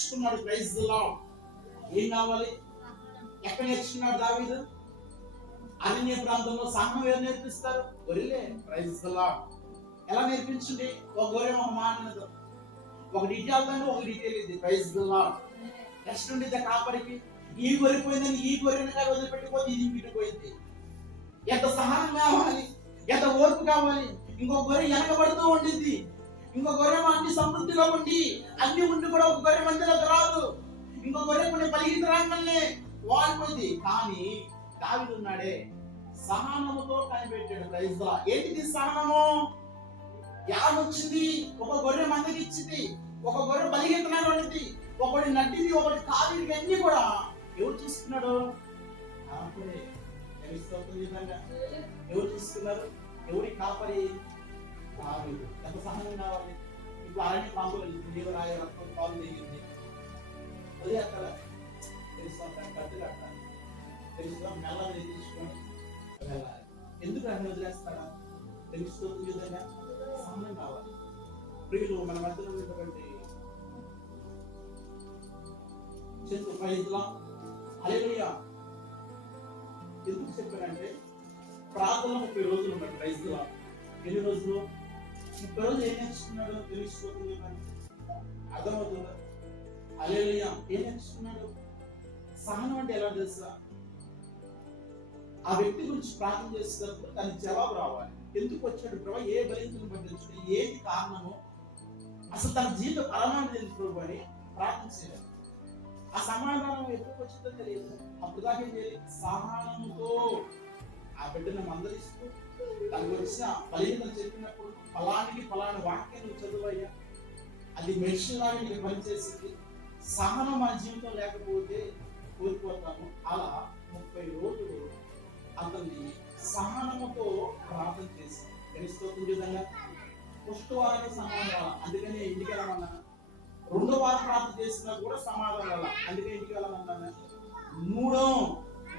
నేర్చుకున్నాడు. Praise the Lord. ఏం కావాలి? ఎక్కడ నేర్చుకున్నాడు దావీదు? అరణ్య ప్రాంతంలో సహనం ఎవరు నేర్పిస్తారు? గొర్రెలే. Praise the lord. ఎలా నేర్పించండి? ఒక గొర్రె ఒక మానదు, ఒక డీటెయిల్ దండి, ఒక డీటెయిల్ ఇది. Praise the lord. నెక్స్ట్ ఉండిద్ది కాపరికి, ఈ గొర్రె పోయిందని ఈ గొర్రెని కాదు వదిలిపెట్టిపోతే ఇది ఇంటికి పోయింది. ఎంత సహనం కావాలి, ఎంత ఓర్పు కావాలి. ఇంకో గొర్రె వెనకబడుతూ ఉండిద్ది, ఇంకో గొర్రె అన్ని సమృద్ధిలో ఉండి అన్ని ఉండి కూడా ఒక గొర్రె మందిలోకి రాదు. ఇంకో గొర్రె కొన్ని పరిగెత్తి రాగానే వాడిపోయింది. కానీ దావీదు ఉన్నాడే, సహనముతో కనిపెట్టాడు. Praise the lord. ఏంటిది సహనము? యాదొచ్చింది, ఒక గొర్రె మందకి ఇచ్చింది, ఒక గొర్రె బలిగెత్తనాడు అనేది, ఒకటి నట్టింది, ఒకటి కాలింది, అన్ని కూడా ఎవరు చూసుకున్నాడు? ఎవరు చూసుకున్నారు? ఎవరి కాపరి? దావీదు. ఎంత సహనం కావాలి. ఇప్పుడు అరణ్య పాములు దేవరాయ రక్తం పాలు దిగింది, అదే అక్కడ తెలుసుకోవాలి, కట్టులు అట్టాలి, తెలుసుకో మెల్లగా తీసుకొని వెళ్ళాలి. ఎందుకు అక్కడ వదిలేస్తాడా? తెలుసుకోవచ్చు విధంగా సహనం కావాలి. ప్రియులు, మన మధ్యలో ఉన్నటువంటి చెంతు ఫైజ్లా హల్లెలూయా. ఎందుకు చెప్పారంటే ప్రార్థన 30 రోజులు ఉన్నాడు. Praise the Lord. ఎన్ని రోజులు? 30 రోజులు ఏం నేర్చుకున్నాడు? తెలుసుకోతుంది. అర్థమవుతుందా? హల్లెలూయా. ఏం నేర్చుకున్నాడు? సహనం అంటే ఎలా తెలుసా? ఆ వ్యక్తి గురించి ప్రార్థన చేసేటప్పుడు దానికి జవాబు రావాలి. ఎందుకు వచ్చాడు ప్రభు, ఏ బలింతను పట్టించాడు, ఏది కారణము, అసలు తన జీవిత పరమాన్ని తెలుసు అని ప్రార్థన చేయాలి. ఆ సమాధానం ఎప్పుడు వచ్చిందో తెలియదు. అప్పుడు దాకా ఏం చేయాలి? సహనంతో ఆ బిడ్డను మందలిస్తూ తనకు వచ్చిన బలింతను చెప్పినప్పుడు ఫలానికి ఫలాని వాక్యం నువ్వు చదువయ్యా, అది మెషిన్ లాగా నీకు పనిచేసింది. సహనం మన జీవితం లేకపోతే కోల్పోతాము. అలా 30 రోజులు అతన్ని సహనముతో ప్రార్థన చేసి తెలుసుకోవచ్చు విధంగా. ఫస్ట్ వారానికి సమాధానం, అందుకనే ఇంటికి వెళ్ళమన్నా. 2వ వారం ప్రార్థన చేసినా కూడా సమాధానం వల్ల, అందుకే ఇంటికి వెళ్ళమన్నా. 3వ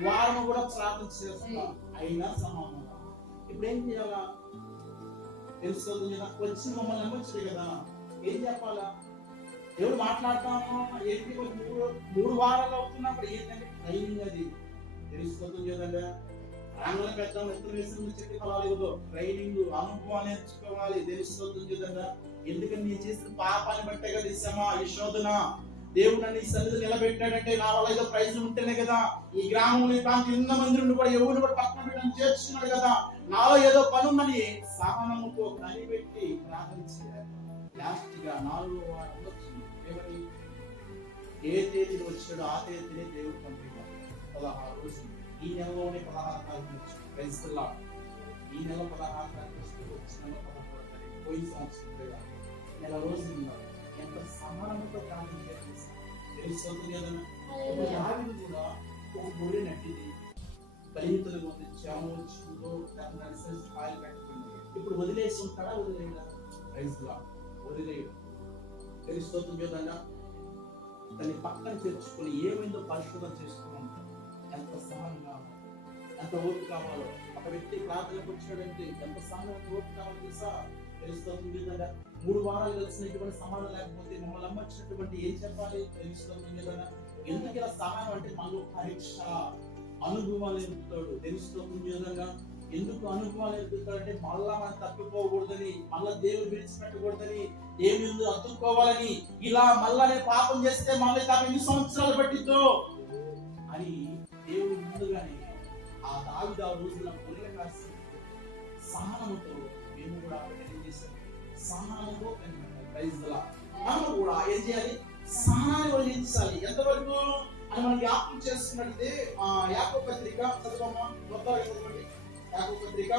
వారం కూడా ప్రార్థన చేస్తున్నాం, అయినా సమాధానం. ఇప్పుడు ఏం చేయాలా? తెలుసుకోవచ్చు కదా. వచ్చి మమ్మల్ని నమ్మొచ్చు కదా, ఏం చెప్పాలా? ఎవరు మాట్లాడతామో ఏంటి? 3 వారాలు అవుతున్నప్పుడు ఏంటంటే ట్రైనింగ్. అది తెలుసుకోవచ్చు కదండి. ఆంగ్ల పెద్ద మిత్రులు చెప్పి ఫలాలు ట్రైనింగ్, అనుభవం నేర్చుకోవాలి. తెలుసుకోవచ్చు కదండి. ఎందుకని నేను చేసిన పాపాన్ని బట్టే కదా ఇస్తామా ఈ శోధన. దేవుడు నన్ను ఈ సన్నిధి నిలబెట్టాడంటే నా వల్ల ఏదో ప్రైజ్ ఉంటేనే కదా. ఈ గ్రామంలో ప్రాంతం 100 మంది నుండి కూడా ఎవరిని కూడా పక్కన పెట్టని చేర్చుకున్నాడు కదా. నాలో ఏదో పని ఉందని సహనముతో కనిపెట్టి ప్రార్థించారు. లాస్ట్ గా 4వ వారం వచ్చింది. ఎవరి ఏ తేదీని వచ్చాడో ఆ తేదీనే దేవుడు పంపించాడు. 16 రోజులు. ఈ నెలలోనే 16 తారీఖు వచ్చింది. Praise the Lord. ఈ నెల 16 తారీఖు వస్తే వచ్చిన నెల 16వ తారీఖు పోయిన సంవత్సరం లేదా నెల రోజులు ఉన్నారు. ఎంత సహనంతో ప్రార్థన చేసి తెలుసుకోవచ్చు కదా. దావీదు కూడా ఒక గొర్రె నట్టింది, బలిహితులుగా ఉంది, క్షేమం వచ్చిందో దాన్ని అనుసరించి కాయలు కట్టుకుంది. ఇప్పుడు వదిలేసి ఉంటాడా? వదిలేదా? Praise the lord. వదిలేయడు. తెలుసుకోవచ్చు కదా. దాన్ని పక్కన చేర్చుకొని ఏమైందో పరిశోధన చేసుకుని ఉంటాడు. ఎంత సహనం కావాలి, ఎంత ఓపిక కావాలో. ఒక వ్యక్తి ప్రార్థనకు వచ్చాడంటే ఎంత సహనం, ఎంత ఓపిక కావాలో తెలుసా? తెలుసుకోవచ్చు విధంగా. 3 వారాలు కలిసినటువంటి సమాధానం లేకపోతే మమ్మల్ని నమ్మొచ్చినటువంటి ఏం చెప్పాలి? తెలుసుకోవచ్చు విధంగా. ఎందుకు ఇలా సహనం అంటే మనలో పరీక్ష, అనుభవాలు ఎదుగుతాడు. తెలుసుకోవచ్చు విధంగా. ఎందుకు అనుభవాలు ఎదుగుతాడంటే మళ్ళా మనం తప్పిపోకూడదని, మళ్ళా దేవుడు విడిచిపెట్టకూడదని, దేవుని ముందు అతుక్కోవాలని. ఇలా మళ్ళా నేను పాపం చేస్తే మళ్ళీ తాను ఎన్ని సంవత్సరాలు పట్టిద్దో అని దేవుడు ముందుగానే ఆ దావీదు ఆ రోజున గొర్రె కాసి సహనముతో మేము కూడా ఏం చేశాం? సహనముతో కనిపెట్టాలి. Praise the Lord. మనం కూడా ఏం చేయాలి? సహనాన్ని వహించాలి. ఎంతవరకు అని మనం జ్ఞాపకం చేసుకున్నట్లయితే యాకోబు పత్రిక చదవమ్మా, చదవండి. యాకోబు పత్రిక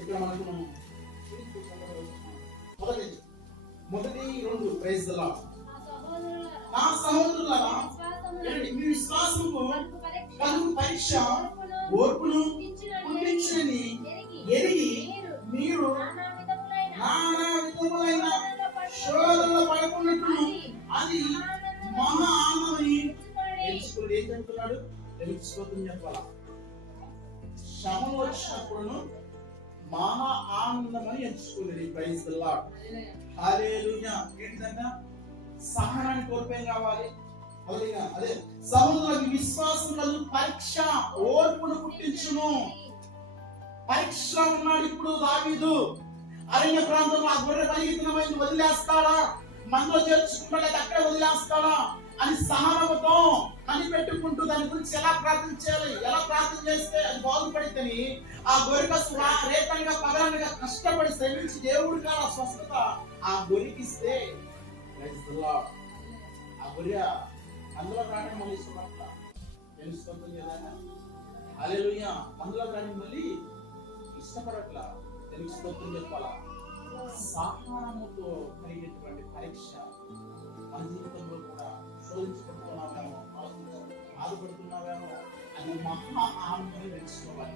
ఇక్కడ మనకు మొదటి 2. Praise the Lord. నా సహోదరులారా, మీ విశ్వాసముకు కలుగు పరీక్ష ఓర్పును పుట్టించునని ఎరిగి మీరు నానా విధములైన శోధనలో పడకున్నట్లు అది మహా ఆనందమని తెలుసుకోండి. ఏం చెప్తున్నాడు? తెలుసుకోవద్దని చెప్పాలా? శ్రమ వచ్చినప్పుడు మహా ఆనందమని ఎంచుకున్నది. Praise the lord. హల్లెలూయా. ఏంటంటే సహనాన్ని కోల్పోయి కావాలి. అదే సహోదరులకు విశ్వాసం కలుగు పరీక్ష ఓర్పును పుట్టించును. పరీక్షలో ఉన్నాడు ఇప్పుడు దావీదు. అరణ్య ప్రాంతంలో ఆ గొర్రె బలిగితనమైంది వదిలేస్తాడా, మనలో చేర్చుకుంటా లేదా అక్కడే వదిలేస్తాడా అని సహనంతో కనిపెట్టుకుంటూ దాని గురించి ఎలా ప్రార్థన చేయాలి, ఎలా ప్రార్థన చేస్తే అది బాగుపడితేని ఆ గొర్రెకు రేతంగా పగలంగా కష్టపడి శ్రమించి దేవుడి కాడ స్వస్థత ఆ గొర్రెకిస్తే ఆ గొర్రె అందులో ప్రాణం మళ్ళీ ఇష్టపడత తెలుసుకుంటుంది కదా. హల్లెలూయా. అందులో ప్రాణం మళ్ళీ ఇష్టపడట్లా తెలుసుకోవద్దని చెప్పాలా. సహనముతో కలిగేటువంటి పరీక్ష మన జీవితంలో కూడా శోధించబడుతున్నామేమో, బాధపడుతున్నామేమో అని మహా ఆనందాన్ని తెలుసుకోవాలి.